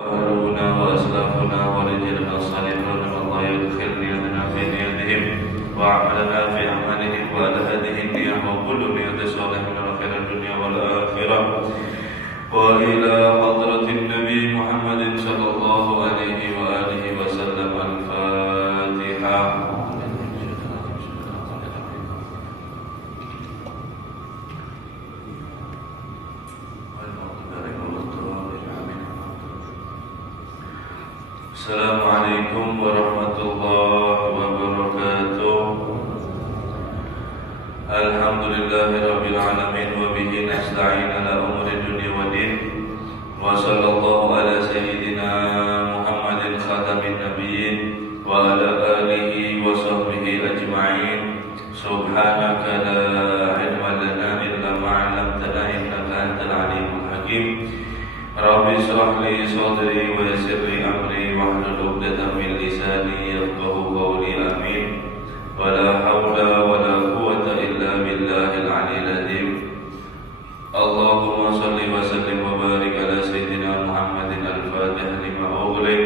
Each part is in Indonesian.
أهلنا وأسلافنا ورجالنا الصالحون الله يدخل يدنا في نيتهم وأعمالنا في أعمالهم وعلى هذه النية وكل نية صالح من خير الدنيا والآخرة وإلى حضرة النبي محمد صلى الله عليه وآله وسلم الفاتحة. Assalamualaikum warahmatullahi wabarakatuh. Alhamdulillahirabbil alamin wa bihi nasta'in ala umuri dunya waddin. Wa sallallahu ala sayyidina Muhammadin khatamin nabiyyin wa ala alihi wa sahbihi ajma'in. Subhanaka la ilma lana illa ma 'allamtana innaka antal alimul hakim. Rabbi shrah li sadri wa yassir li amri wahlul 'uqdatam min lisani yafqahu qawli amin. Wala haula wala quwwata illa billahil 'aliyyil 'azim. Allahumma shalli wa sallim wa barik ala sayyidina Muhammadin al-fatih lima ughliq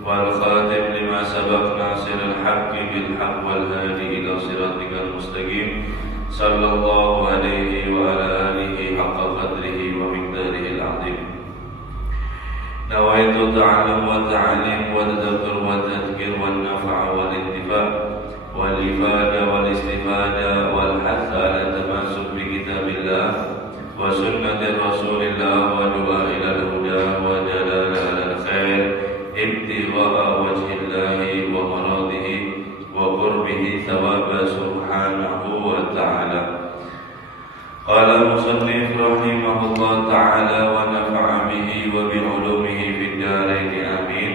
wal khatim lima sabaq nasiril haqqi bil haqq wal hadi ila siratikal mustaqim. Sallallahu alaihi wa ala alihi haqqa qadrihi wa miqdarihi al-'azim. Nawaitu ta'allum wa ta'alim wa tadabur wa tadhkir wa nafa' wal intifa' wal ifada wal istifada wal hath ala tamassuk bi kitabillah wa sunnati rasulillah wa du'a ila al-huda wa jalala ala al-khair ibtigha'a wajhillahi wa maradihi wa qurbihi thawaba subhanahu wa ta'ala. Qala musannif rahimahullah ta'ala wa nafa'a bihi wa bi'ulumihi fid darain amin.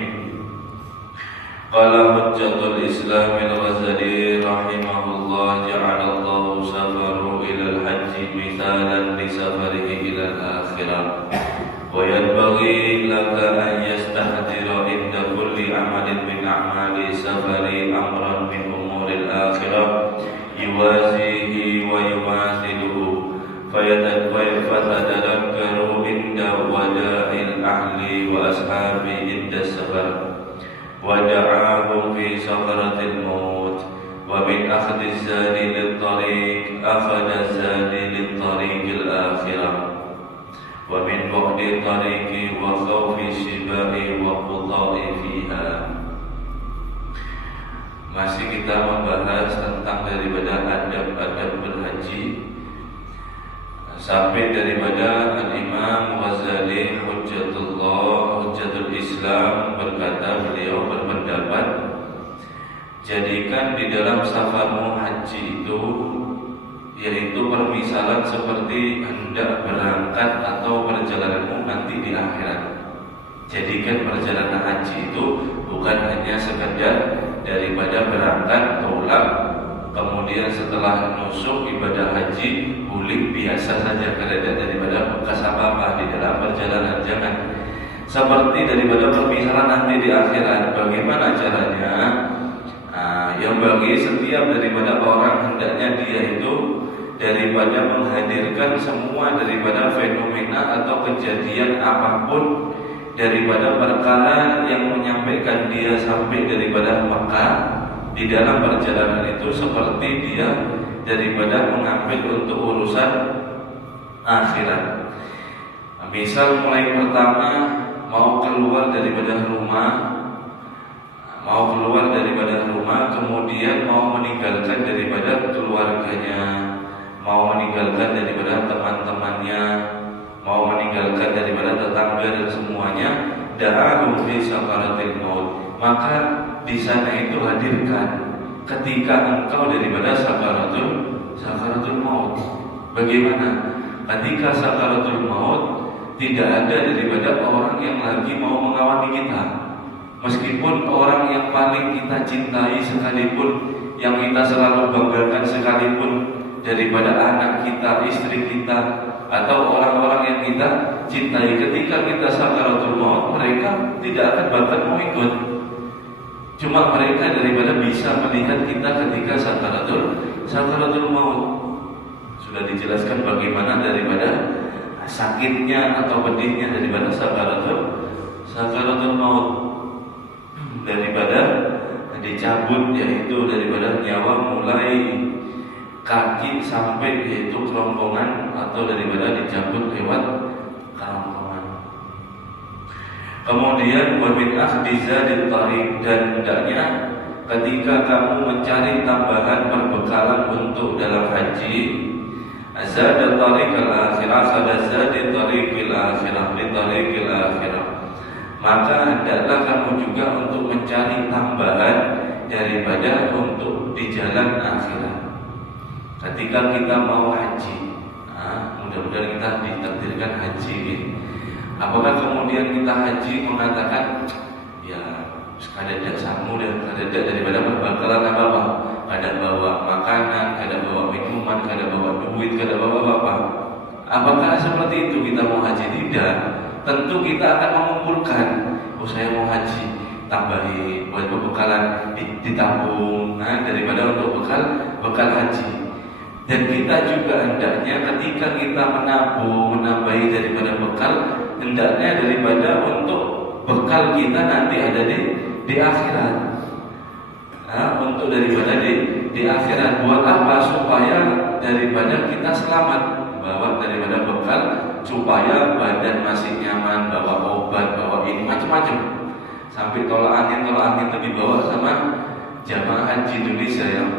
Qala hujjatul islam al-Ghazali rahimahullah ja'ala Allahu safaru ila al-hajji mithalan li safarihi ila al-akhirah wa yanbaghi laka an yastahdira inda kulli amalin min a'mali safari amran min umuri al-akhirah yuwazihi wa yumathiluhu فَيَتَذَكَّرُوا عِنْدَ وَدَاعِ الْأَهْلِ وَأَصْحَابِ عِنْدَ السَّفَرِ وَدَعَاهُمْ فِي سَكْرَةِ الْمَوْتِ وَمِنْ أَخْذِ الزَّادِ لِلطَّرِيقِ أَخَذَ الزَّادِ لِلطَّرِيقِ الْآخِرَةِ وَمِنْ بُعْدِ الطَّرِيقِ وَخَوْفِ الشِّبَابِ وَقُضَاءِ فِيهَا. Masih kita membahas tentang daripada adab-adab berhaji sampai daripada Al-Imam Ghazali Hujjatul Islam berkata, beliau berpendapat jadikan di dalam safarmu haji itu yaitu permisalan seperti hendak berangkat atau perjalananmu nanti di akhirat. Jadikan perjalanan haji itu bukan hanya sekedar daripada berangkat pulang kemudian setelah nusuk ibadah haji bulik biasa saja kerana daripada bekas apa-apa di dalam perjalanan. Jangan seperti daripada permisalan nanti di akhirat. Bagaimana caranya? Yang bagi setiap daripada orang hendaknya dia itu daripada menghadirkan semua daripada fenomena atau kejadian apapun daripada perkara yang menyampaikan dia sampai daripada Mekah di dalam perjalanan itu seperti dia daripada mengambil untuk urusan akhirat. Misal mulai pertama mau keluar daripada rumah, kemudian mau meninggalkan daripada keluarganya, mau meninggalkan daripada teman-temannya, mau meninggalkan daripada tetangga dan semuanya, da'ahum fi sakaratil maut. Maka di sana itu hadirkan ketika engkau daripada sakaratul maut. Bagaimana? Ketika sakaratul maut tidak ada daripada orang yang lagi mau mengawali kita. Meskipun orang yang paling kita cintai sekalipun, yang kita selalu banggakan sekalipun daripada anak kita, istri kita, atau orang-orang yang kita cintai, ketika kita sakaratul maut mereka tidak akan bahkan mau ikut. Cuma mereka daripada bisa melihat kita ketika sakaratul maut. Sudah dijelaskan bagaimana daripada sakitnya atau pedihnya daripada sakaratul maut, daripada dicabut, yaitu daripada nyawa mulai kaki sampai yaitu kerongkongan, atau daripada dicabut lewat kerongkongan. Kemudian wa min akhdhi zadit tariq, dan hendaknya ketika kamu mencari tambahan perbekalan untuk dalam haji, zadat tariq al-akhirah, zadat tariq al-akhirah, li tariq al-akhirah, maka hendaklah kamu juga untuk mencari tambahan daripada untuk di jalan akhirat. Ketika kita mau haji, mudah-mudahan kita ditakdirkan haji, apakah kemudian kita haji mengatakan ya kadada samu dan kadada daripada perbekalan apa-apa, kada bawa makanan, kada bawa minuman, kada bawa duit, kada bawa apa-apa. Apakah seperti itu kita mau haji? Tidak. Tentu kita akan mengumpulkan, oh saya mau haji, tambahi buat pembekalan, ditabung, daripada untuk bekal haji. Dan kita juga hendaknya ketika kita menambahi daripada bekal, hendaknya daripada untuk bekal kita nanti ada di akhirat. Untuk daripada di akhirat, buat apa? Supaya daripada kita selamat, bawa daripada bekal, supaya badan masih nyaman, bawa obat, bawa ini macam-macam. Sampai tolak angin dibawa sama jamaah haji Indonesia yang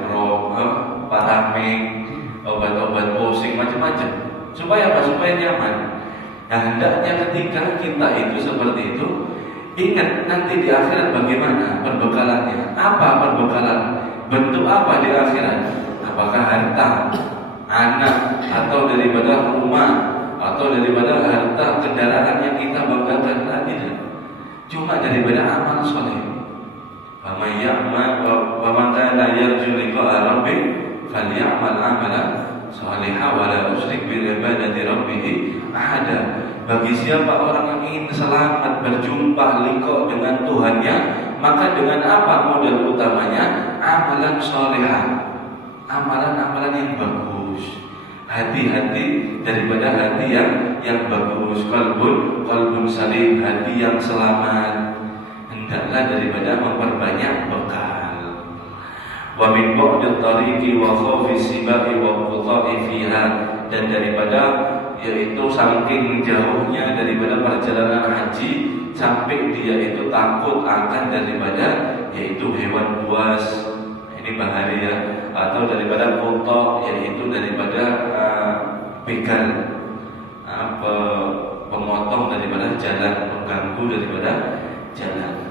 paraming, obat-obat pusing macam-macam. Supaya apa? Supaya nyaman. Nah, hendaknya ketika kita itu seperti itu, ingat nanti di akhirat bagaimana perbekalannya. Apa perbekalan? Bentuk apa di akhirat? Apakah harta, anak, atau daripada rumah, atau daripada harta kendaraan yang kita banggakan? Tidak. Cuma daripada amal soleh. Wa may ya'mal wa man kana yarju liqa'a rabbih falyamal 'amalan shalihan wa la yusyrik bi ibadati rabbih ahada. Bagi siapa orang yang ingin selamat berjumpa liqa dengan Tuhannya, maka dengan apa modal utamanya? Amalan shalihah, amalan-amalan yang bagus, hati-hati daripada hati yang bagus, qalbun salim, hati yang selamat. Hendaklah daripada memperbanyak bekal. Wa min ba'dit tariqi wa khawfi sibai wa quta'i fiha, dan daripada yaitu saking jauhnya daripada perjalanan haji sampai dia itu takut akan daripada yaitu hewan buas, ini bahaya, atau daripada qata, yaitu daripada begal, pemotong daripada jalan, mengganggu daripada jalan.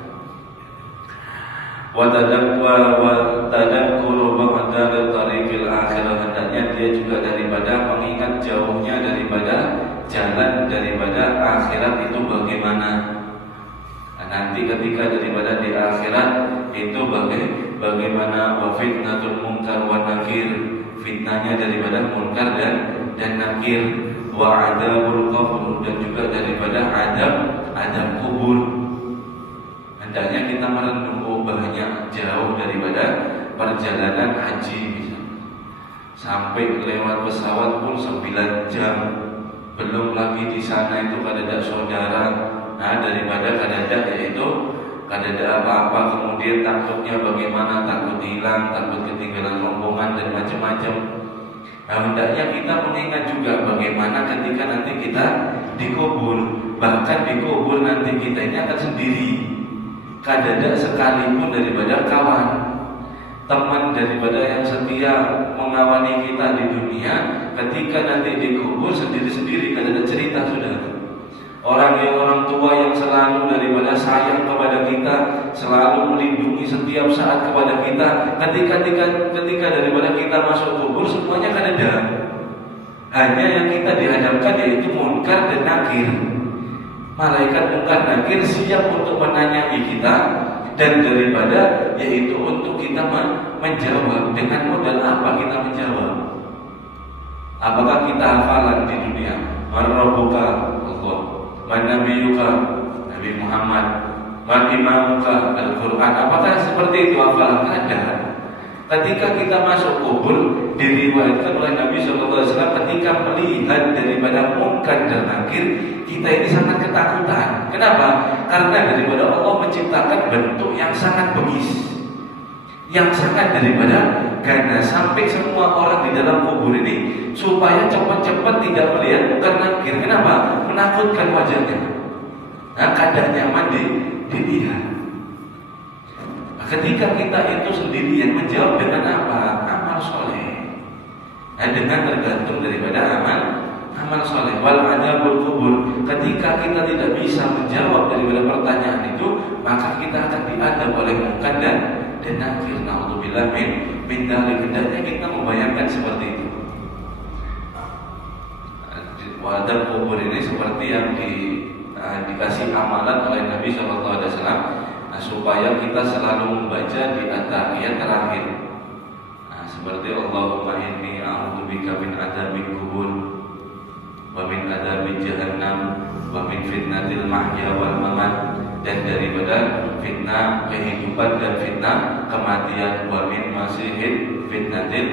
Wa tadakkuru ba'da tariqil akhirah, hendaknya dia juga daripada mengingat jauhnya daripada jalan daripada akhirat itu bagaimana. Nanti ketika daripada di akhirat itu bagaimana wa fitnatul munkar wa nakir, fitnahnya daripada munkar dan nakir, wa adabul qabr, dan juga daripada adab kubur. Hendaknya kita merenung banyak jauh daripada perjalanan haji, sampai lewat pesawat pun 9 jam, belum lagi di sana itu kadada saudara, daripada kadada yaitu kadada apa-apa, kemudian takutnya bagaimana, takut hilang, takut ketinggalan rombongan dan macam-macam. Hendaknya kita mengingat juga bagaimana ketika nanti kita dikubur, bahkan dikubur nanti kita ini akan sendiri. Kadada sekalipun daripada kawan, teman daripada yang setia mengawani kita di dunia, ketika nanti dikubur sendiri-sendiri, kadada cerita sudah. Orang tua yang selalu daripada sayang kepada kita, selalu melindungi setiap saat kepada kita, ketika daripada kita masuk kubur semuanya kadada. Hanya yang kita dihadapkan yaitu munkar dan nakir. Malaikat munkar nakir siap untuk menanyai kita, dan daripada yaitu untuk kita menjawab. Dengan modal apa kita menjawab? Apakah kita hafalan di dunia? Man rabbuka? Allah. Man nabiyuka? Nabi Muhammad. Man imamuka? Al-Quran. Apakah seperti itu hafalan? Ada. Ketika kita masuk kubur, diriwayatkan oleh Nabi SAW, ketika melihat daripada munkar dan nakir, kita ini sangat ketakutan. Kenapa? Karena daripada Allah menciptakan bentuk yang sangat bengis, yang sangat daripada gana, sampai semua orang di dalam kubur ini supaya cepat-cepat tidak melihat muka nakir. Kenapa? Menakutkan wajahnya. Nah, kadang nyaman dilihat. Nah, ketika kita itu sendirian menjawab dengan apa? Amal soleh. Nah, dengan tergantung daripada amal soleh. Wal adabul kubur. Ketika kita tidak bisa menjawab daripada pertanyaan itu, maka kita akan diadab oleh muka dan nakir. Na'udzubillah min dzalik. Hendaknya kita membayangkan seperti itu. Adab kubur ini seperti yang dikasih amalan oleh Nabi SAW, supaya kita selalu membaca di at-tahiyat terakhir. Seperti Allahumma inni a'udzubika min adzabil kubur wa min adzabil jahannam wa min fitnatil mahya wal mamat, dan daripada fitnah kehidupan dan fitnah kematian, wa min masihid fitnatil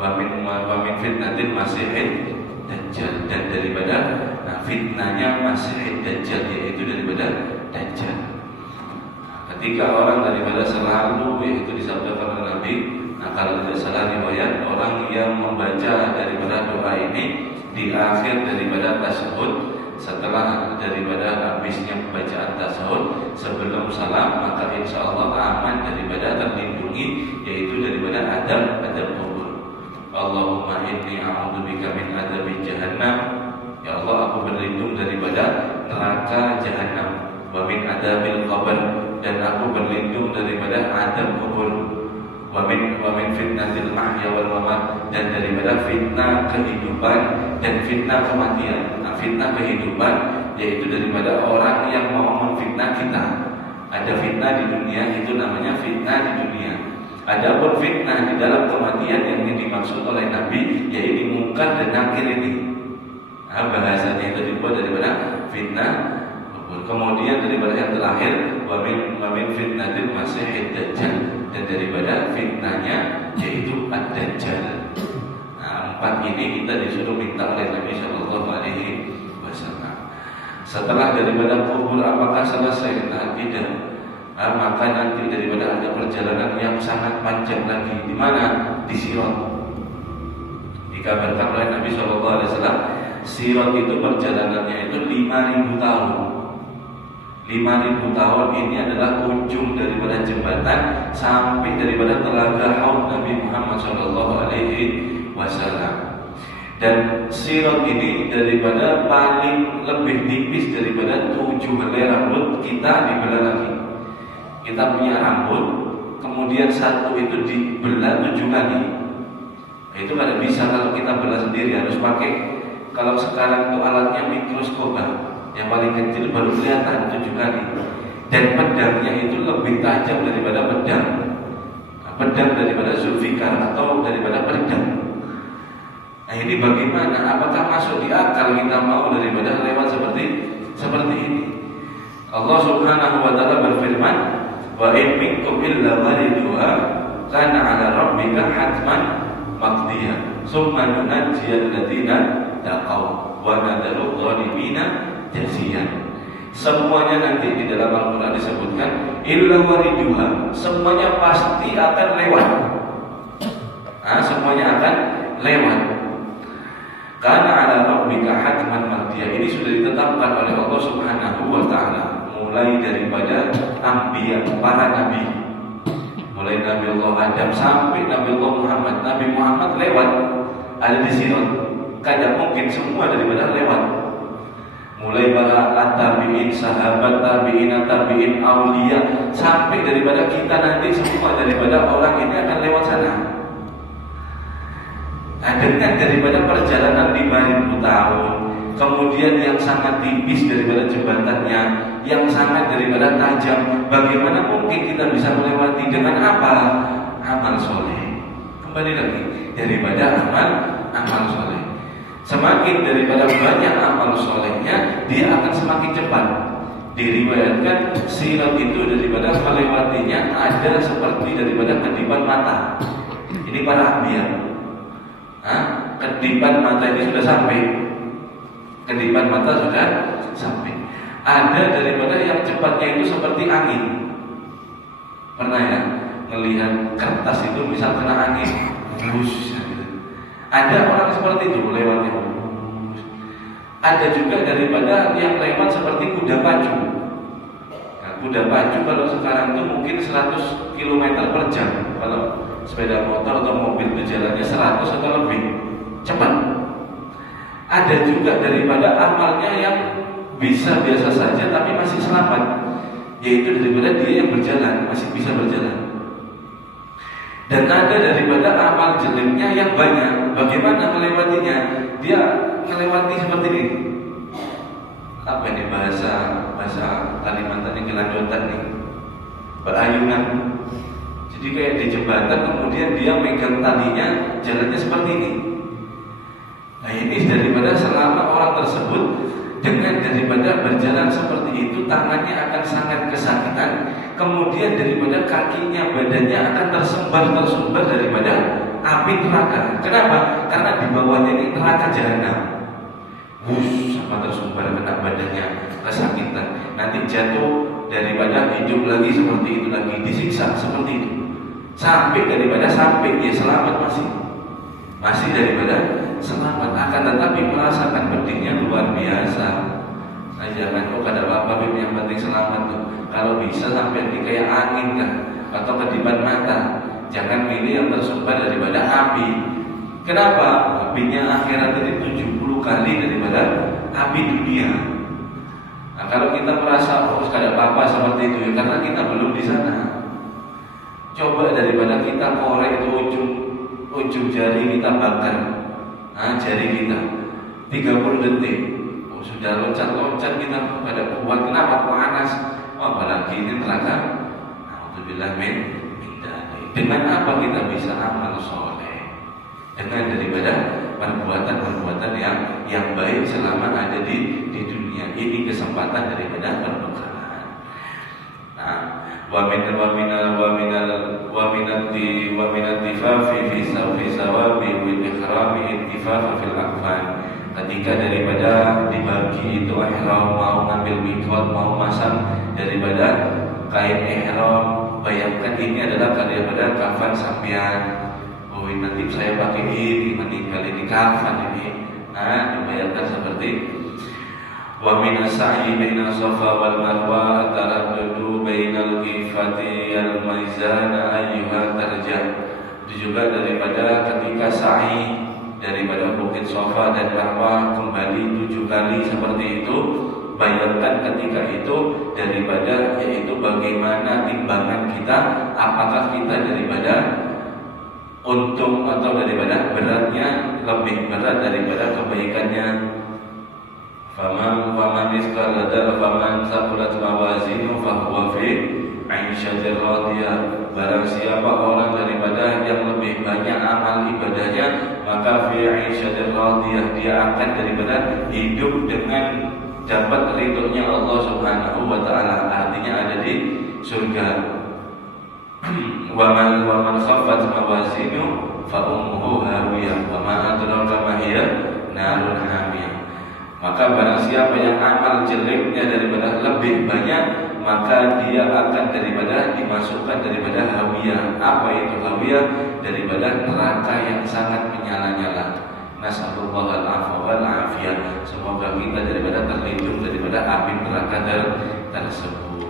wa min fitnatil masihid dajjal, dan daripada fitnahnya masihid dajjal, yaitu daripada dajjal. Ketika orang daripada selalu, yaitu disabdakan oleh Nabi, kalau tidak salah riwayat, orang yang membaca daripada doa ini di akhir daripada tasyahud, setelah daripada habisnya pembacaan tasyahud sebelum salam, maka insya Allah aman daripada terlindungi, yaitu daripada adab kubur. Allahumma inni a'udzubika min adzabil jahannam. Ya Allah, aku berlindung daripada neraka jahannam. Wa min adzabil qabr, dan aku berlindung daripada adab kubur. Wa min fitnatil mahya wal mamat, dan daripada fitnah kehidupan dan fitnah kematian. Fitnah kehidupan yaitu daripada orang yang mau memfitnah kita. Ada fitnah di dunia, itu namanya fitnah di dunia. Adapun fitnah di dalam kematian yang dimaksud oleh Nabi, yaitu mungkar dan nakir ini. Bahasanya itu dibuat daripada fitnah. Kemudian daripada yang terakhir, wa min fitnatil masihid dajjal, dan daripada fitnahnya yaitu ad-dajjal. Empat ini kita disuruh minta oleh Nabi Shallallahu Alaihi Wasallam. Setelah daripada kubur apakah selesai? Tidak. Maka nanti daripada ada perjalanan yang sangat panjang lagi. Di mana? Di Sirat. Dikabarkan oleh Nabi Shallallahu Alaihi Wasallam, Sirat itu perjalanannya itu 5.000 tahun. 5.000 tahun ini adalah ujung daripada jembatan sampai daripada telaga haud Nabi Muhammad Shallallahu Alaihi Wasallam. Dan Sirat ini daripada paling lebih tipis daripada 7 helai rambut kita dibelah lagi. Kita punya rambut, kemudian satu itu dibelah 7 kali. Itu tidak bisa kalau kita belah sendiri, harus pakai. Kalau sekarang itu alatnya mikroskop, yang paling kecil baru kelihatan 7 kali. Dan pedangnya itu lebih tajam daripada pedang daripada Zulfikar atau daripada pedang. Nah, ini bagaimana? Apakah masuk di akal kita mau daripada lewat seperti ini? Allah Subhanahu wa taala berfirman, wa in minkum illa wariduha kana 'ala rabbika hatman maqdiya summa nunajjiyal ladzina taqaw wa nadharu dhalimina jasiyan. Semuanya nanti di dalam Al-Quran disebutkan illa wariduha, semuanya pasti akan lewat. Semuanya akan lewat. Karena ala rabbika hatman maqdiya, ini sudah ditetapkan oleh Allah Subhanahu wa taala, mulai daripada anbiya, para nabi, mulai Nabi Allah Adam sampai Nabi Allah Muhammad. Nabi Muhammad lewat, ada di Sirat. Kadang mungkin semua daripada lewat. Mulai para tabi'in, sahabat tabi'in, tabi'in, aulia, sampai daripada kita nanti semua daripada orang ini akan lewat sana. Dengan daripada perjalanan 5.000 tahun, kemudian yang sangat tipis daripada jembatannya, yang sangat daripada tajam, bagaimana mungkin kita bisa melewati dengan apa? Amal soleh. Kembali lagi daripada amal soleh. Semakin daripada banyak amal solehnya, dia akan semakin cepat. Diriwayatkan Sirat itu daripada melewatinya ada seperti daripada kedipan mata. Ini para anbiya. Kedipan mata ini sudah sampai. Kedipan mata sudah sampai. Ada daripada yang cepatnya itu seperti angin. Pernah ya melihat kertas itu bisa kena angin, bus. Ada orang seperti itu lewatnya. Ada juga daripada yang lewat seperti kuda pacu. Nah, kuda pacu kalau sekarang itu mungkin 100 km per jam. Kalau sepeda motor atau mobil itu jalannya 100 atau lebih, cepat. Ada juga daripada amalnya yang bisa biasa saja tapi masih selamat, yaitu daripada dia yang berjalan masih bisa berjalan. Dan ada daripada amal jeleknya yang banyak. Bagaimana melewatinya? Dia melewati seperti ini. Apa ini bahasa Kalimantan ini, kelanjutan nih, berayunan. Jadi kayak di jembatan, kemudian dia megang talinya, jalannya seperti ini. Nah ini daripada selama orang tersebut dengan daripada berjalan seperti itu, tangannya akan sangat kesakitan. Kemudian daripada kakinya, badannya akan tersumbar daripada api neraka. Kenapa? Karena di bawahnya ini neraka jahanam. Sama tersumbar kena badannya, kesakitan. Nanti jatuh daripada hidup lagi seperti itu lagi, disiksa seperti itu. Sampai ya selamat masih daripada selamat, akan tetapi merasakan pedihnya luar biasa. Nah, jangan kok ada apa-apa, yang penting selamat tuh. Kalau bisa sampai di kayak angin kan, atau kedipan mata. Jangan milih yang tersumbar daripada api. Kenapa? Apinya akhirat itu 70 kali daripada api dunia. Nah, kalau kita merasa ada apa-apa seperti itu, ya karena kita belum di sana. Coba daripada kita korek itu ujung jari kita bakar, jari kita 30 detik, sudah loncat kita pada kuat. Kenapa? Panas. Apalagi ini neraka. Alhamdulillah dengan apa kita bisa amal soleh? Dengan daripada perbuatan yang baik selama ada di dunia ini, kesempatan daripada perbekalan. Nah, wa min tifafi fi sawabi wal ikrami ittifafa fil aqfan. Ketika daripada dibagi itu ihram, mau ngambil mikot, mau masang daripada kain ihram, bayangkan ini adalah daripada kafan sampean. Oh, nanti saya pakai ini, meninggal ini kafan ini. Dibayangkan seperti wa min as-sa'i baina Safa wal Marwa taraddudu bainal kifati al maizana ayyuha tarja. Itu juga daripada ketika sa'i daripada bukit Safa dan Marwa kembali 7 kali seperti itu. Bayangkan ketika itu daripada, yaitu bagaimana timbangan kita, apakah kita daripada untung atau daripada beratnya lebih berat daripada kebaikannya. Faman iskala faman saqulat mawazinu fahuwa fi 'aisyatir radiyah. Barang siapa orang daripada yang lebih banyak amal ibadahnya, maka fi 'aisyatir radiyah, dia akan daripada hidup dengan dapat ridhonya Allah Subhanahu wa taala, artinya ada di surga. Wa man khaffat mawazinu fa ummuhu hawiyah wa ma adraka ma hiya narun hamiyah. Maka barang siapa yang amal jeleknya daripada lebih banyak, maka dia akan daripada dimasukkan daripada hawiyah. Apa itu hawiyah? Daripada neraka yang sangat menyala-nyala. Nasallallahu al-afwa wal afiyah. Semoga kita daripada terlindung daripada api neraka tersebut.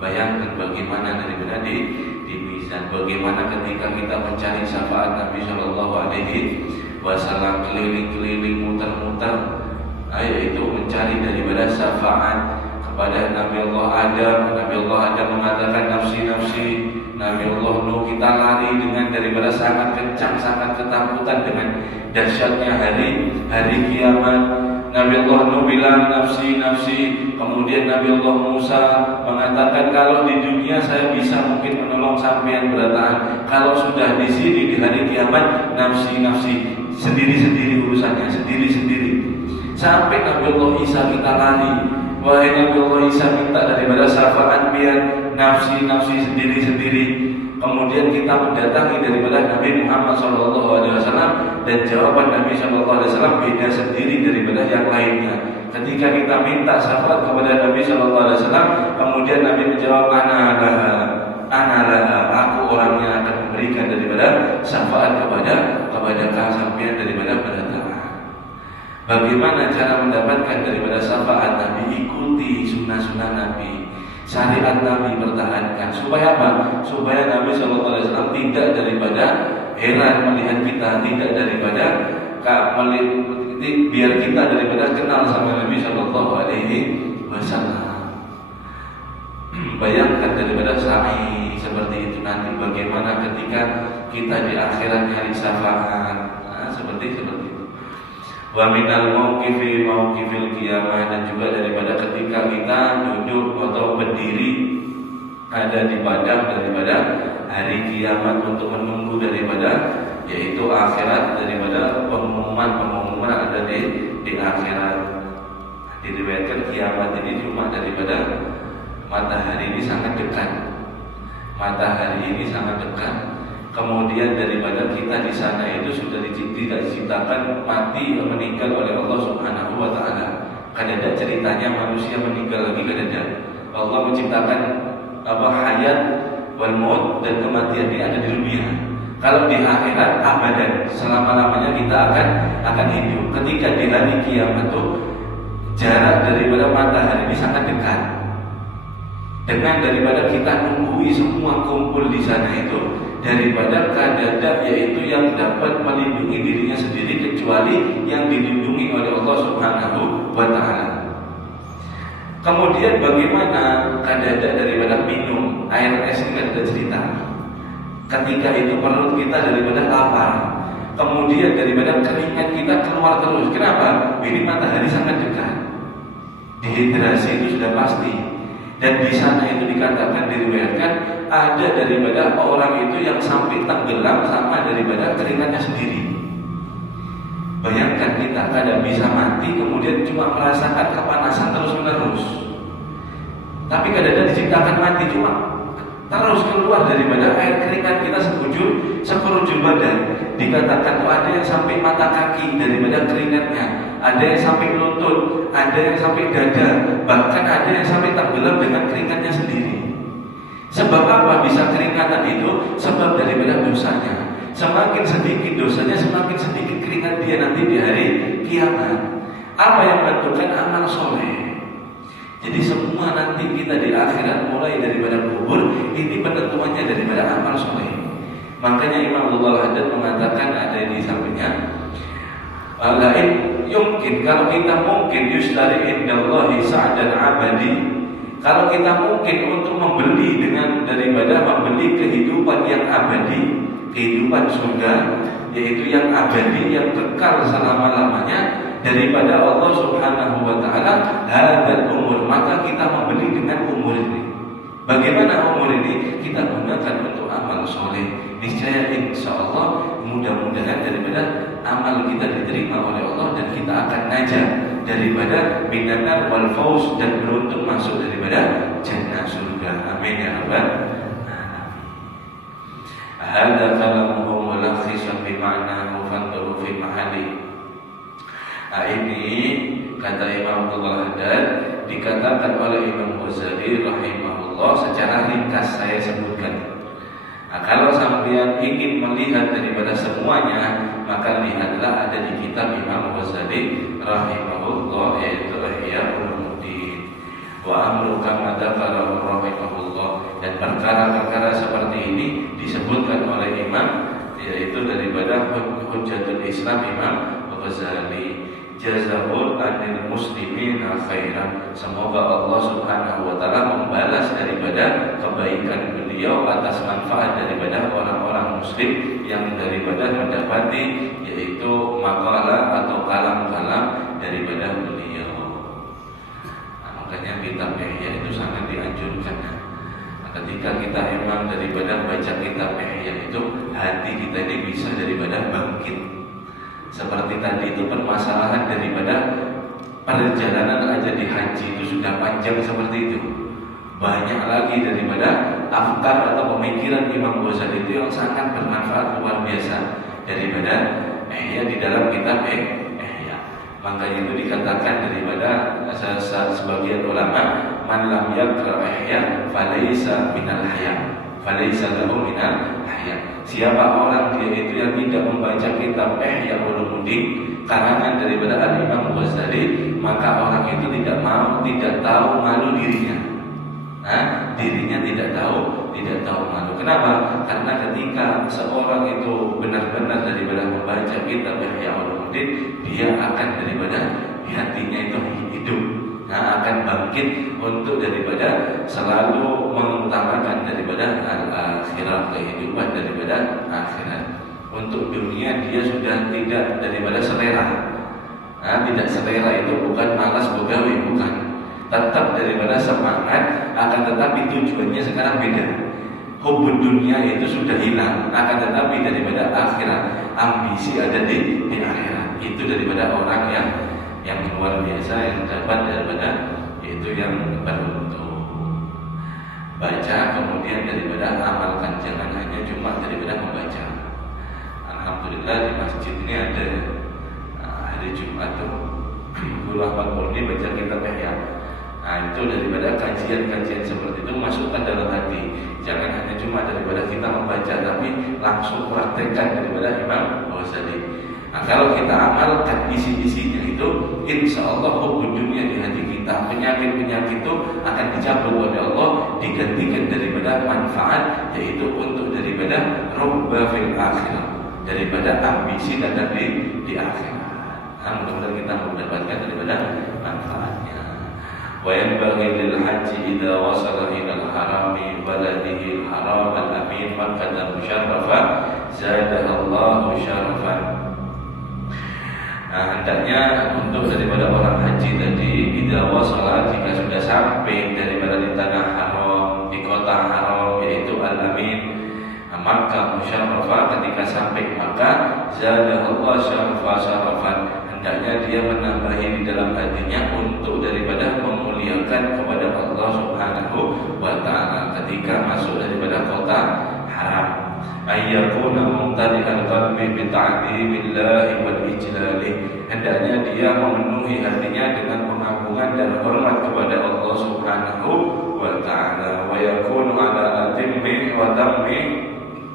Bayangkan bagaimana daripada di mizan, bagaimana ketika kita mencari syafaat Nabi Shallallahu Alaihi Wasallam, keliling-keliling muter-muter, yaitu mencari daripada syafaat kepada Nabi Allah Adam. Nabi Allah Adam mengatakan nafsi. Nabi Allah Nuh, kita lari dengan daripada sangat kencang, sangat ketakutan dengan dahsyatnya hari kiamat. Nabi Allah Nuh bilang nafsi. Kemudian Nabi Allah Musa mengatakan, kalau di dunia saya bisa mungkin menolong sampean berataan, kalau sudah di sini di hari kiamat, nafsi, sendiri urusannya, sendiri. Sampai Nabi Allah Isa kita lari, wahai Nabi Allah Isa, minta daripada syafaat biar nafsi sendiri. Kemudian kita mendatangi daripada Nabi Muhammad SAW, dan jawaban Nabi SAW beda sendiri daripada yang lainnya. Ketika kita minta syafaat kepada Nabi Shallallahu Alaihi Wasallam, kemudian Nabi menjawab, ana laha, aku orangnya akan memberikan daripada syafaat kepada sampean daripada pada Ta'ala. Bagaimana cara mendapatkan daripada syafaat Nabi? Ikuti sunnah-sunnah Nabi, syariat Nabi pertahankan. Supaya apa? Supaya Nabi Shallallahu Alaihi Wasallam tidak daripada heran melihat kita, tidak daripada biar kita daripada kenal sama Nabi Shallallahu Alaihi Wasallam. Bayangkan daripada sa'i seperti itu nanti bagaimana ketika kita di akhirat nyari syafaat, seperti itu. Wa minal mauqifil qiyamah, dan juga daripada ketika kita duduk atau berdiri ada di padang daripada hari kiamat untuk menunggu daripada yaitu akhirat, daripada pengumuman ada di akhirat. Diriwayatkan kiamat ini cuma daripada matahari ini sangat dekat. Kemudian daripada kita di sana itu sudah tidak diciptakan mati atau meninggal oleh Allah Subhanahu wa Ta'ala. Kan ada ceritanya manusia meninggal lagi, kan ada. Allah menciptakan hayat wal maut, dan kematian ini ada di dunia. Kalau di akhirat abadan, selama-lamanya kita akan hidup. Ketika di hari kiamat itu jarak daripada matahari ini sangat dekat. Dengan daripada kita nunggui semua kumpul di sana itu, daripada kadada yaitu yang dapat melindungi dirinya sendiri kecuali yang dilindungi oleh Allah Subhanahu wa Ta'ala. Kemudian bagaimana kadada daripada minum air es, ini ada cerita. Ketika itu perut kita daripada lapar, kemudian daripada keringat kita keluar terus. Kenapa? Ini matahari sangat dekat. Dehidrasi itu sudah pasti. Dan di sana itu dikatakan, diriwayatkan ada daripada orang itu yang sampai tenggelam sama daripada keringatnya sendiri. Bayangkan kita kadang bisa mati kemudian cuma merasakan kepanasan terus menerus. Tapi kadang diciptakan mati cuma terus keluar daripada air keringat kita seperujul badan. Dikatakan tuh ada yang sampai mata kaki daripada keringatnya, ada yang sampai lutut, ada yang sampai dada, bahkan ada yang sampai tenggelam dengan keringatnya sendiri. Sebab apa bisa keringatan itu? Sebab daripada dosanya. Semakin sedikit dosanya, semakin sedikit keringat dia nanti di hari kiamat. Apa yang menentukan? Amal soleh. Jadi semua nanti kita di akhirat mulai daripada kubur ini penentuannya daripada amal soleh. Makanya Imam Abdul Haddad mengatakan, ada di sampingnya, lain yumkin, kalau kita mungkin yushtari indallahi sa'dan abadi, kalau kita mungkin untuk membeli dengan daripada membeli kehidupan yang abadi, kehidupan surga, yaitu yang abadi, yang kekal selama-lamanya daripada Allah Subhanahu wa Ta'ala, hadzal umur, maka kita membeli dengan umur ini. Bagaimana umur ini? Kita gunakan untuk amal soleh. Niscaya insyaallah mudah-mudahan daripada amal kita diterima oleh Allah, dan kita akan najah daripada minanar wal fauz, dan beruntung masuk daripada jannah surga. Amin ya rabbal alamin. Hadza kalamuhu mulakhisan bi ma'na mufandaru fi mahalli. Ini kata Imam Abdul Haddad, dikatakan oleh Imam Ghazali rahimahullah, secara ringkas saya sebutkan. Kalau sampean ingin melihat daripada semuanya, maka lihatlah ada di kitab Imam Ghazali rahimahullah, yaitu Ihya Ulumuddin wa amru kama dzakara rahimahullah. Dan perkara-perkara seperti ini disebutkan oleh Imam, yaitu daripada Hujjatul Islam Imam Ghazali. Jazahul anil muslimina khairan. Semoga Allah Subhanahu wa Ta'ala membalas daripada kebaikan beliau atas manfaat daripada orang-orang muslim yang daripada mendapati yaitu makalah atau kalam-kalam daripada beliau. Makanya kitab Ihya itu sangat dianjurkan. Ketika kita emang daripada baca kitab Ihya itu, hati kita ini bisa daripada bangkit. Seperti tadi itu permasalahan daripada perjalanan aja di haji itu sudah panjang seperti itu. Banyak lagi daripada afkar atau pemikiran Imam Ghazali itu yang sangat bermanfaat luar biasa daripada Ihya di dalam kitab Ihya. Makanya itu dikatakan daripada sebagian ulama, man lam yaqra ihya falaysa minal haya, falaysa lahu minal haya. Siapa orang dia itu yang tidak membaca kitab Ihya Ulumuddin karangan daripada Al-Imam Ghazali, maka orang itu tidak tahu malu dirinya. Dirinya tidak tahu malu. Kenapa? Karena ketika seorang itu benar-benar daripada membaca kitab Ihya Ulumuddin, dia akan daripada hatinya itu hidup, akan bangkit untuk daripada selalu mengutamakan daripada akhirat, kehidupan daripada akhirat. Untuk dunia dia sudah tidak daripada selera. Tidak selera itu bukan malas begawi, bukan. Tetap daripada semangat, akan tetapi tujuannya sekarang beda. Hubud dunia itu sudah hilang, akan tetapi daripada akhirat, ambisi ada di akhirat. Itu daripada orang yang luar biasa, yang dapat daripada itu yang beruntung. Baca kemudian daripada amalkan, jangan hanya cuma daripada membaca. Alhamdulillah di masjid ini ada hari Jumat tuh Guru Ahmad Murni baca kitab Ihya. Itu daripada kajian-kajian seperti itu masukkan dalam hati. Jangan hanya cuma daripada kita membaca, tapi langsung praktekkan daripada Imam Ghazali. Kalau kita amalkan isi-isinya itu, insya Allah hubud dunia di hati kita, penyakit-penyakit itu akan dicabut oleh Allah, digantikan daripada manfaat, yaitu untuk daripada rubba fil akhirah, daripada ambisi dan di akhirat. Mudah-mudahan kita mendapatkan daripada manfaatnya. Wa yanbaghi lil haji idza wasala ila al-harami baladihi al-haram al-amin Makkah musyarrafa zadahallahu syarafan. Hendaknya untuk daripada orang haji tadi, idza wasala, jika sudah sampai daripada di tanah haram, di kota haram yaitu al-amin Makkah musyarrafa, ketika sampai Makkah zadahallahu syarafan, hendaknya dia menambahi di dalam hatinya untuk daripada memuliakan kepada Allah Subhanahu wa ta'ala ketika masuk daripada kota haram. Ayyakuna mumtali'al qalbi bi ta'dhimillahi wal ijlali, hendaknya dia memenuhi hatinya dengan pengagungan dan hormat kepada Allah Subhanahu wa ta'ala. Wa yakunu ala atimmi wa tammi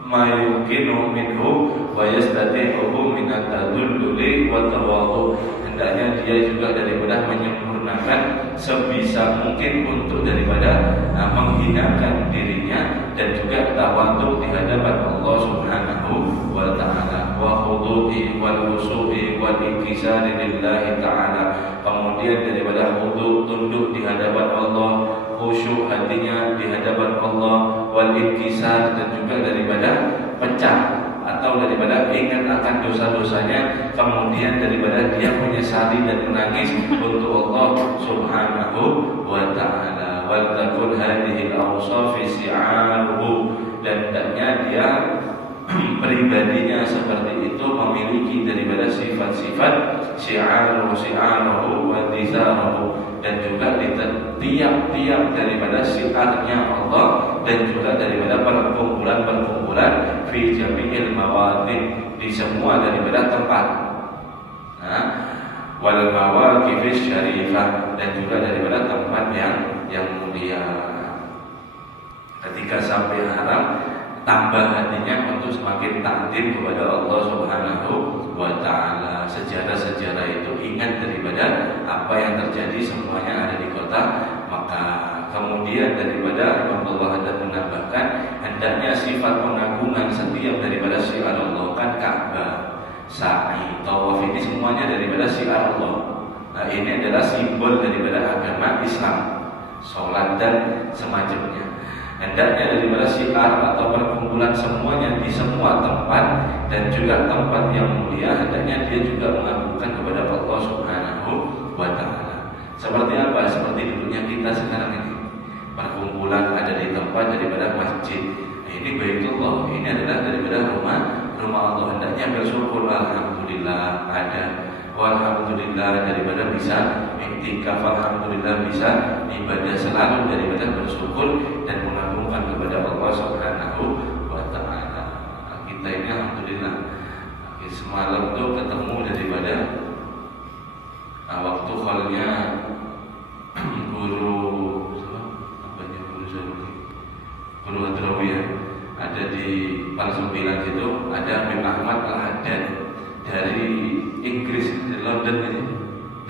ma yumkinu minhu wa yastati'uhu min at-tadulluli wa tawadhu, hendaknya dia juga daripada menyempurnakan sebisa mungkin untuk daripada menghinakan dirinya dan juga tawadhu di hadapan Allah Subhanahu wa ta'ala, wa khudu'i wal khusu'i wal inkisari lillahi ta'ala, kemudian daripada khudu', tunduk di hadapan Allah, khusyuk hatinya di hadapan Allah, wal inkisar, dan juga daripada pecah atau daripada ingat akan dosa-dosanya, kemudian daripada dia menyesali dan menangis untuk Allah Subhanahu wa ta'ala. Wal takun hadhihi al-awsaf si'aruhu, dan hendaknya dia pribadinya seperti itu memiliki daripada sifat-sifat syi'aruhu wa dizaruhu, dan juga di tiap-tiap daripada syiarnya Allah dan juga daripada perkumpulan-perkumpulan fi jami'il mawadin, di semua daripada tempat, wal mawaqifis syarifah, dan juga daripada tempat yang mulia. Ketika sampai haram, tambah hatinya untuk semakin takdim kepada Allah Subhanahu wa ta'ala. Sejarah-sejarah itu ingat daripada apa yang terjadi, semuanya ada di kota Makkah. Kemudian daripada Allah ada menambahkan, hendaknya sifat pengagungan setiap daripada syiar Allah, kan Ka'bah, sa'i, tawaf, ini semuanya daripada syiar Allah. Ini adalah simbol daripada agama Islam, sholat dan semacamnya. Hendaknya daripada syiar atau perkumpulan semuanya di semua tempat dan juga tempat yang mulia, hendaknya dia juga mengagungkan kepada Allah Subhanahu wa ta'ala. Seperti apa? Seperti dulunya kita sekarang ini, perkumpulan ada di tempat daripada masjid. Ini Baitullah, ini adalah daripada rumah Allah. Hendaknya bersyukur, alhamdulillah ada, walhamdulillah daripada bisa iktikaf, alhamdulillah bisa ibadah, selalu daripada bersyukur dan mengagungkan kepada Allah Subhanahu wa ta'ala. Kita ini alhamdulillah semalam tuh ketemu daripada Bulu Hadrawiyah, ada di Palsembilan situ, ada Habib Ahmad Al-Haddad dari Inggris, dari London ini,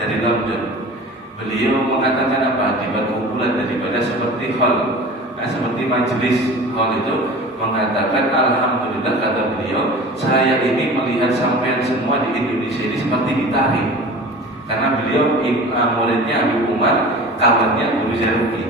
dari London. Beliau mengatakan apa? Di kumpulan daripada seperti hall, seperti majelis hall itu, mengatakan alhamdulillah, kata beliau, saya ini melihat sampean semua di Indonesia ini seperti ditarik. Karena beliau muridnya Habib Umar, kawannya Guru Zaruki.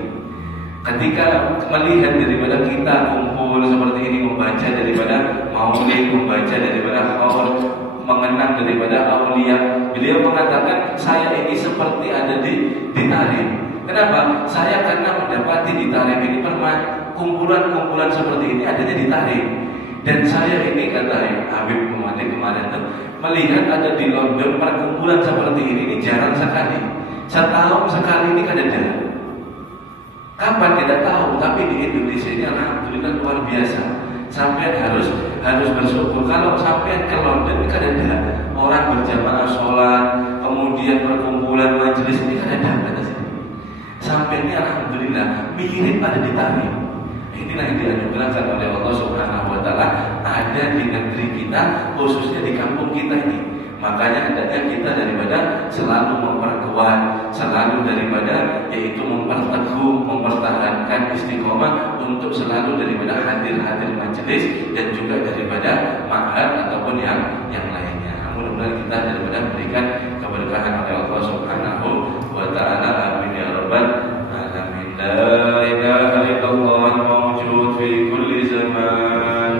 Ketika melihat daripada kita kumpul seperti ini, membaca daripada maulid, membaca daripada haul, mengenang daripada aulia, beliau mengatakan saya ini seperti ada ditarik. Kenapa? Saya karena mendapati ditarik ini kumpulan-kumpulan seperti ini adanya ditarik. Dan saya ini, kata Habib Muhammad kemarin itu, melihat ada di London perkumpulan seperti ini jarang sekali. Setahun sekali ini kan ada. Kapan tidak tahu, tapi di Indonesia ini alhamdulillah luar biasa. Sampai harus bersyukur. Kalau sampai ke London ini kan ada orang berjamaah sholat, kemudian perkumpulan majelis ini kan ada kata sini. Sampai ini alhamdulillah mirip ada di Tarim. Inilah yang dianugerahkan oleh Allah Subhanahu wa Ta'ala ada di negeri kita, khususnya di kampung kita ini. Makanya hendaknya kita daripada selalu memperkuat, selalu daripada yaitu memperteguh, mempertahankan istiqomah untuk selalu daripada hadir-hadir majelis dan juga daripada ma'had ataupun yang lainnya. Mudah-mudahan kita daripada berikan keberkahan oleh Allah Subhanahu wa Ta'ala. Amin ya rabbal alamin. La ilaha illallah mawjud fi kulli zaman.